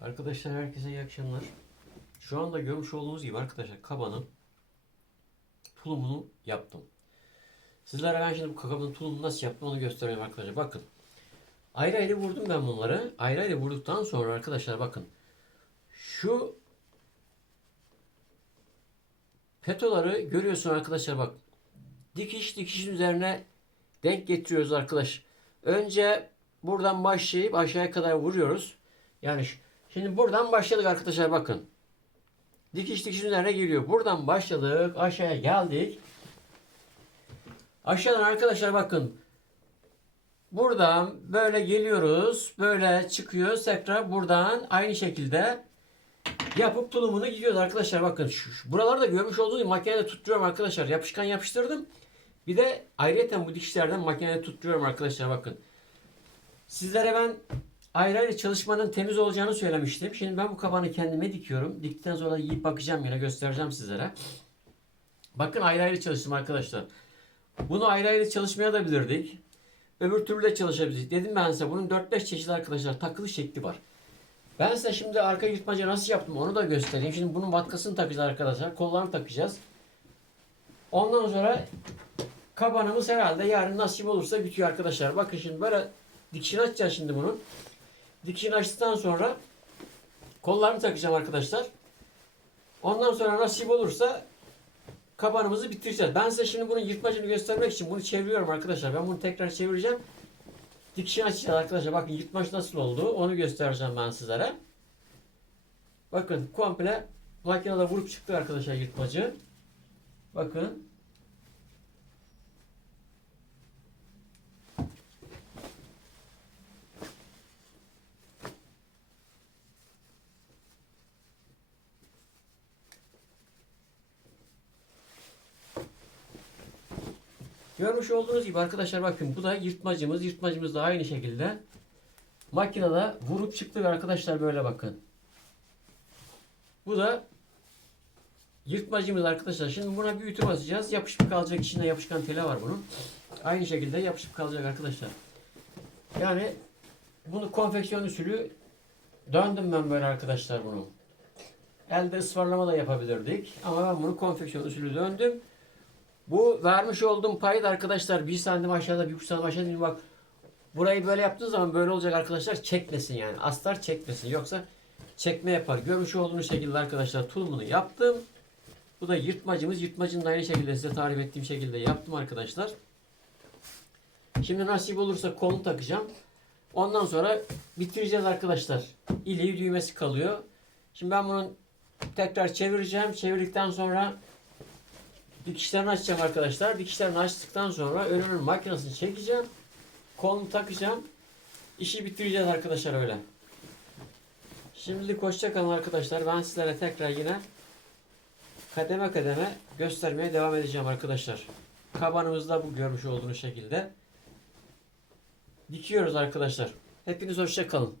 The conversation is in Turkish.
Arkadaşlar herkese iyi akşamlar. Şu anda görmüş olduğunuz gibi arkadaşlar kabanın tulumunu yaptım. Sizlere ben şimdi bu kabanın tulumunu nasıl yaptım onu göstereyim arkadaşlar. Bakın. Ayrı ayrı vurdum ben bunları. Ayrı ayrı vurduktan sonra arkadaşlar bakın. Şu petoları görüyorsun arkadaşlar bak. Dikiş dikişin üzerine denk getiriyoruz arkadaş. Önce buradan başlayıp aşağıya kadar vuruyoruz. Yani ş- şimdi buradan başladık arkadaşlar bakın. Dikiş dikiş üzerine geliyor. Buradan başladık aşağıya geldik. Aşağıdan arkadaşlar bakın. Buradan böyle geliyoruz. Böyle çıkıyoruz. Tekrar buradan aynı şekilde yapıp tulumunu gidiyoruz arkadaşlar. Bakın şu, şu buralarda görmüş olduğunuz makinede tutturuyorum arkadaşlar. Yapışkan yapıştırdım. Bir de ayrıca bu dikişlerden makinede tutturuyorum arkadaşlar bakın. Sizlere ben ayrı ayrı çalışmanın temiz olacağını söylemiştim. Şimdi ben bu kabanı kendime dikiyorum. Diktikten sonra yiyip bakacağım yine göstereceğim sizlere. Bakın ayrı ayrı çalıştım arkadaşlar. Bunu ayrı ayrı çalışmaya da bilirdik. Öbür türlü de çalışabiliriz. Dedim ben size bunun 4-5 çeşit arkadaşlar takılı şekli var. Ben size şimdi arka yırtmaca nasıl yaptım onu da göstereyim. Şimdi bunun vatkasını takacağız arkadaşlar. Kollarını takacağız. Ondan sonra kabanımız herhalde yarın nasip olursa bitiyor arkadaşlar. Bakın şimdi böyle dikişini açacağız şimdi bunun. Dikişini açtıktan sonra kollarını takacağım arkadaşlar. Ondan sonra nasip olursa kabanımızı bitireceğiz. Ben size şimdi bunun yırtmacını göstermek için bunu çeviriyorum arkadaşlar. Ben bunu tekrar çevireceğim. Dikişini açacağız arkadaşlar. Bakın yırtmaç nasıl oldu onu göstereceğim ben sizlere. Bakın komple makinede vurup çıktı arkadaşlar yırtmacı. Bakın. Görmüş olduğunuz gibi arkadaşlar bakın bu da yırtmacımız. Yırtmacımız da aynı şekilde makinede vurup çıktı arkadaşlar böyle bakın. Bu da yırtmacımız arkadaşlar. Şimdi buna bir ütü basacağız. Yapışıp kalacak. içinde yapışkan teli var bunun. Aynı şekilde yapışıp kalacak arkadaşlar. Yani bunu konfeksiyon usulü döndüm ben böyle arkadaşlar bunu. Elde ısmarlama da yapabilirdik. Ama ben bunu konfeksiyon usulü döndüm. Bu vermiş olduğum payı da arkadaşlar bir santim aşağıda bir buçuk santim aşağıda bir bak burayı böyle yaptığınız zaman böyle olacak arkadaşlar çekmesin yani astar çekmesin yoksa çekme yapar. Görmüş olduğunuz şekilde arkadaşlar tulumunu yaptım. Bu da yırtmacımız. Yırtmacını da aynı şekilde size tarif ettiğim şekilde yaptım arkadaşlar. Şimdi nasip olursa kolunu takacağım. Ondan sonra bitireceğiz arkadaşlar. İliği düğmesi kalıyor. Şimdi ben bunu tekrar çevireceğim. Çevirdikten sonra Dikişlerini açacağım arkadaşlar. Dikişlerini açtıktan sonra önünün makinesini çekeceğim. Kolunu takacağım. İşi bitireceğiz arkadaşlar öyle. Şimdilik hoşça kalın arkadaşlar. Ben sizlere tekrar yine kademe kademe göstermeye devam edeceğim arkadaşlar. Kabanımızda bu görmüş olduğunuz şekilde dikiyoruz arkadaşlar. Hepiniz hoşça kalın.